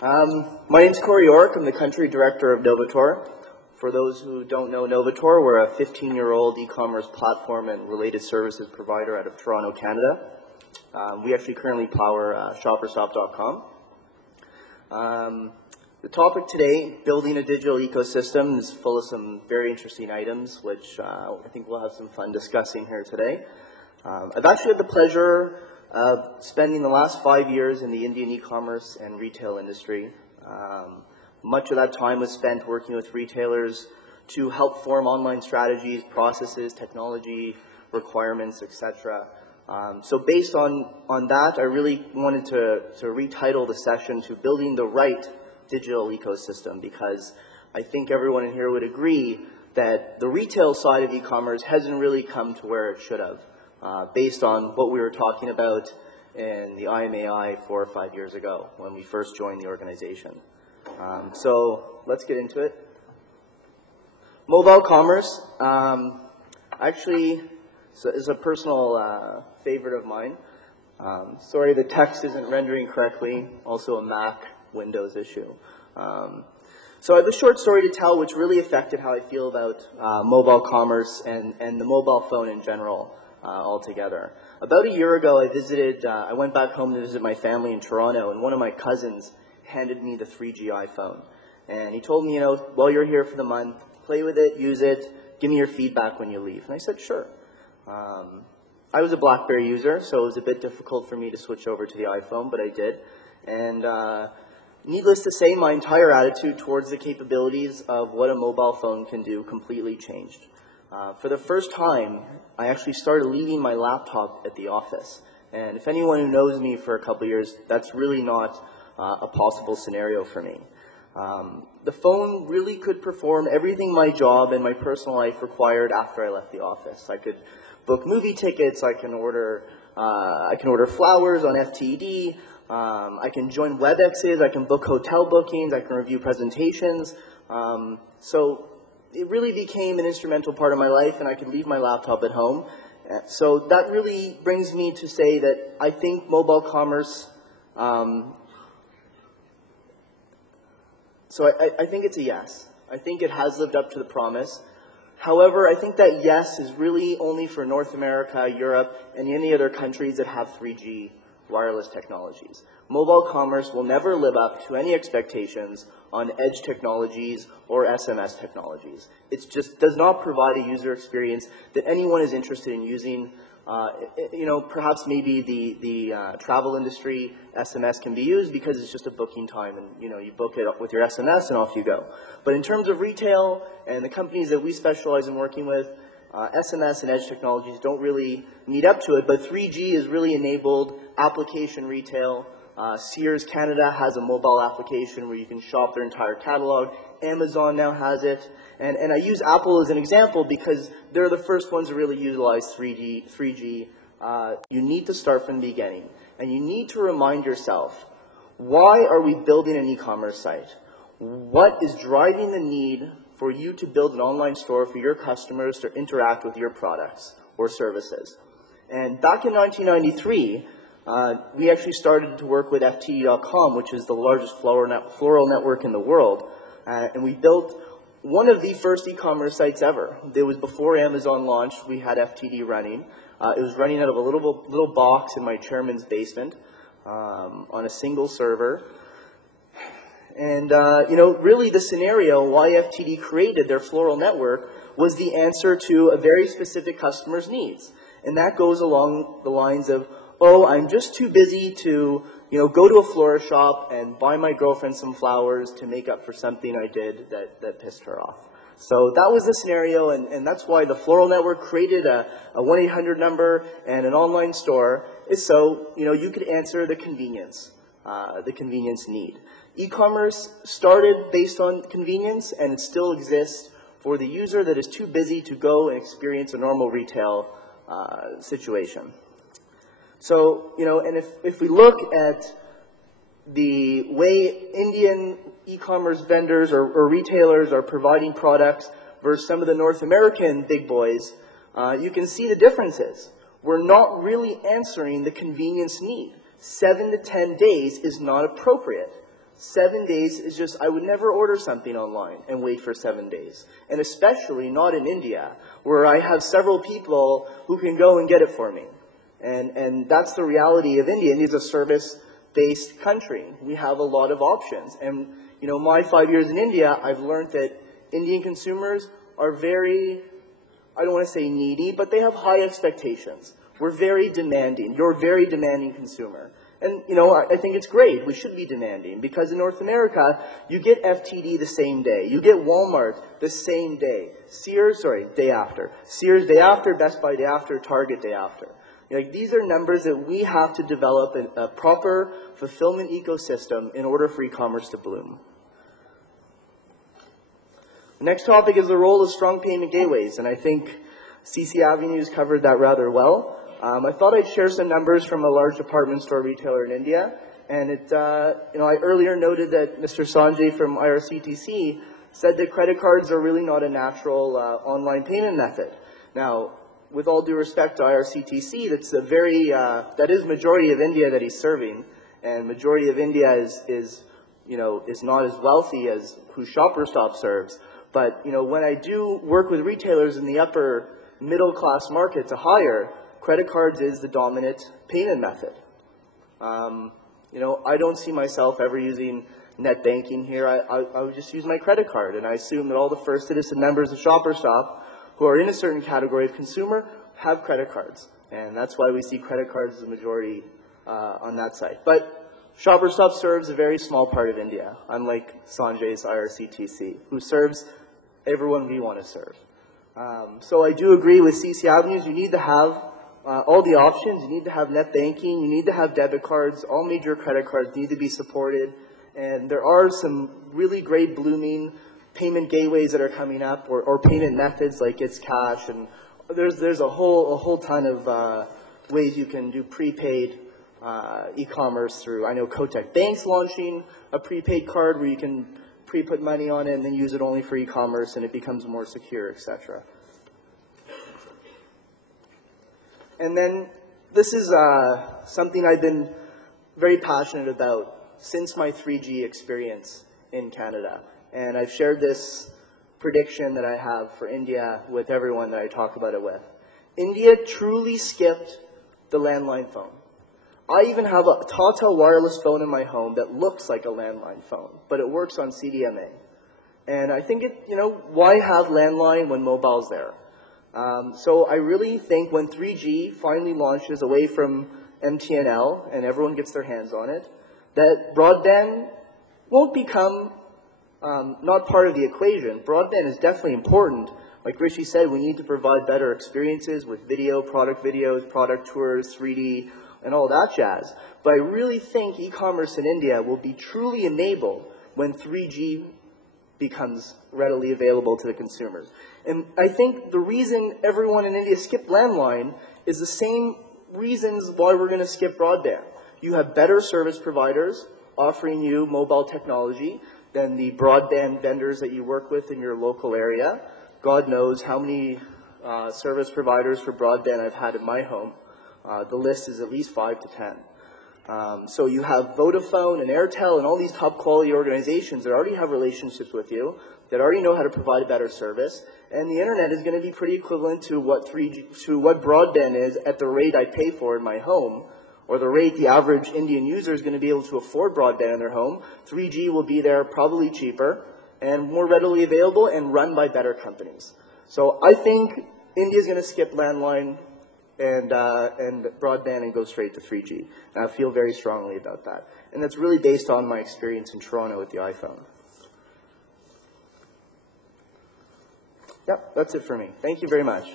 My name's Cory. I'm the country director of Novator. For those who don't know Novator, we're a 15-year-old e-commerce platform and related services provider out of Toronto, Canada. We actually currently power shopperstop.com. The topic today, building a digital ecosystem, is full of some very interesting items, which I think we'll have some fun discussing here today. I've actually had the pleasure of spending the last 5 years in the Indian e-commerce and retail industry. Much of that time was spent working with retailers to help form online strategies, processes, technology, requirements, etc. So based on that, I really wanted to retitle the session to Building the Right Digital Ecosystem, because I think everyone in here would agree that the retail side of e-commerce hasn't really come to where it should have, based on what we were talking about in the IAMAI 4 or 5 years ago when we first joined the organization. So let's get into it. Mobile commerce, actually, is a personal favorite of mine. Sorry, the text isn't rendering correctly. Also a Mac Windows issue. So I have a short story to tell which really affected how I feel about mobile commerce and the mobile phone in general altogether. About a year ago, I went back home to visit my family in Toronto, and one of my cousins handed me the 3G iPhone. And he told me, you know, while you're here for the month, play with it, use it, give me your feedback when you leave. And I said, sure. I was a BlackBerry user, so it was a bit difficult for me to switch over to the iPhone, but I did. And needless to say, my entire attitude towards the capabilities of what a mobile phone can do completely changed. For the first time, I actually started leaving my laptop at the office. And if anyone who knows me for a couple of years, that's really not a possible scenario for me. The phone really could perform everything my job and my personal life required after I left the office. I could book movie tickets, I can order flowers on FTD, I can join WebExes, I can book hotel bookings, I can review presentations. So it really became an instrumental part of my life, and I could leave my laptop at home. So that really brings me to say that I think mobile commerce, so I think it's a yes. I think it has lived up to the promise. However, I think that yes is really only for North America, Europe, and any other countries that have 3G wireless technologies. Mobile commerce will never live up to any expectations on edge technologies or SMS technologies. It just does not provide a user experience that anyone is interested in using. You know, perhaps maybe the travel industry, SMS can be used because it's just a booking time, and you know, you book it up with your SMS and off you go. But in terms of retail and the companies that we specialize in working with, SMS and edge technologies don't really meet up to it, but 3G has really enabled application retail. Sears Canada has a mobile application where you can shop their entire catalog. Amazon now has it. And I use Apple as an example because they're the first ones to really utilize 3G. You need to start from the beginning. And you need to remind yourself, why are we building an e-commerce site? What is driving the need for you to build an online store for your customers to interact with your products or services? And back in 1993, we actually started to work with FTD.com, which is the largest floral network in the world. And we built one of the first e-commerce sites ever. It was before Amazon launched. We had FTD running. It was running out of a little box in my chairman's basement on a single server. And, you know, really the scenario why FTD created their floral network was the answer to a very specific customer's needs. And that goes along the lines of, oh, I'm just too busy to, you know, go to a florist shop and buy my girlfriend some flowers to make up for something I did that pissed her off. So that was the scenario, and that's why the Floral Network created a 1-800 number and an online store, is so, you know, you could answer the convenience need. E-commerce started based on convenience, and it still exists for the user that is too busy to go and experience a normal retail situation. So, you know, and if we look at the way Indian e-commerce vendors or retailers are providing products versus some of the North American big boys, you can see the differences. We're not really answering the convenience need. 7 to 10 days is not appropriate 7 days is just, I would never order something online and wait for 7 days. And especially not in India, where I have several people who can go and get it for me. And that's the reality of India. India is a service-based country. We have a lot of options. And, you know, my 5 years in India, I've learned that Indian consumers are very, I don't want to say needy, but they have high expectations. We're very demanding. You're a very demanding consumer. And, you know, I think it's great. We should be demanding because in North America, you get FTD the same day. You get Walmart the same day. Sears, day after. Sears day after, Best Buy day after, Target day after. Like, these are numbers that we have to develop a proper fulfillment ecosystem in order for e-commerce to bloom. The next topic is the role of strong payment gateways, and I think CC Avenues covered that rather well. I thought I'd share some numbers from a large department store retailer in India, and I earlier noted that Mr. Sanjay from IRCTC said that credit cards are really not a natural online payment method. Now, with all due respect to IRCTC, that is majority of India that he's serving, and majority of India is not as wealthy as who Shopper Stop serves. But, you know, when I do work with retailers in the upper middle class market to higher, credit cards is the dominant payment method. I don't see myself ever using net banking here. I would just use my credit card, and I assume that all the first citizen members of Shopper Stop who are in a certain category of consumer have credit cards, and that's why we see credit cards as a majority on that side. But Shopper Stop serves a very small part of India, unlike Sanjay's IRCTC, who serves everyone we want to serve. So I do agree with CC Avenues. You need to have all the options. You need to have net banking. You need to have debit cards. All major credit cards need to be supported. And there are some really great blooming payment gateways that are coming up, or payment methods like It's Cash. And there's a whole ton of ways you can do prepaid e-commerce through. I know Kotak Bank's launching a prepaid card where you can pre-put money on it and then use it only for e-commerce, and it becomes more secure, etc. And then this is something I've been very passionate about since my 3G experience in Canada. And I've shared this prediction that I have for India with everyone that I talk about it with. India truly skipped the landline phone. I even have a Tata wireless phone in my home that looks like a landline phone, but it works on CDMA. And I think why have landline when mobile's there? So I really think when 3G finally launches away from MTNL and everyone gets their hands on it, that broadband won't become not part of the equation. Broadband is definitely important. Like Rishi said, we need to provide better experiences with video, product videos, product tours, 3D, and all that jazz. But I really think e-commerce in India will be truly enabled when 3G becomes readily available to the consumers. And I think the reason everyone in India skipped landline is the same reasons why we're going to skip broadband. You have better service providers offering you mobile technology than the broadband vendors that you work with in your local area. God knows how many service providers for broadband I've had in my home. The list is at least 5 to 10. So you have Vodafone and Airtel and all these top quality organizations that already have relationships with you, that already know how to provide a better service, and the internet is going to be pretty equivalent to what broadband is at the rate I pay for in my home, or the rate the average Indian user is going to be able to afford broadband in their home. 3G will be there, probably cheaper and more readily available and run by better companies. So I think India is going to skip landline and broadband and go straight to 3G. And I feel very strongly about that. And that's really based on my experience in Toronto with the iPhone. Yep, that's it for me. Thank you very much.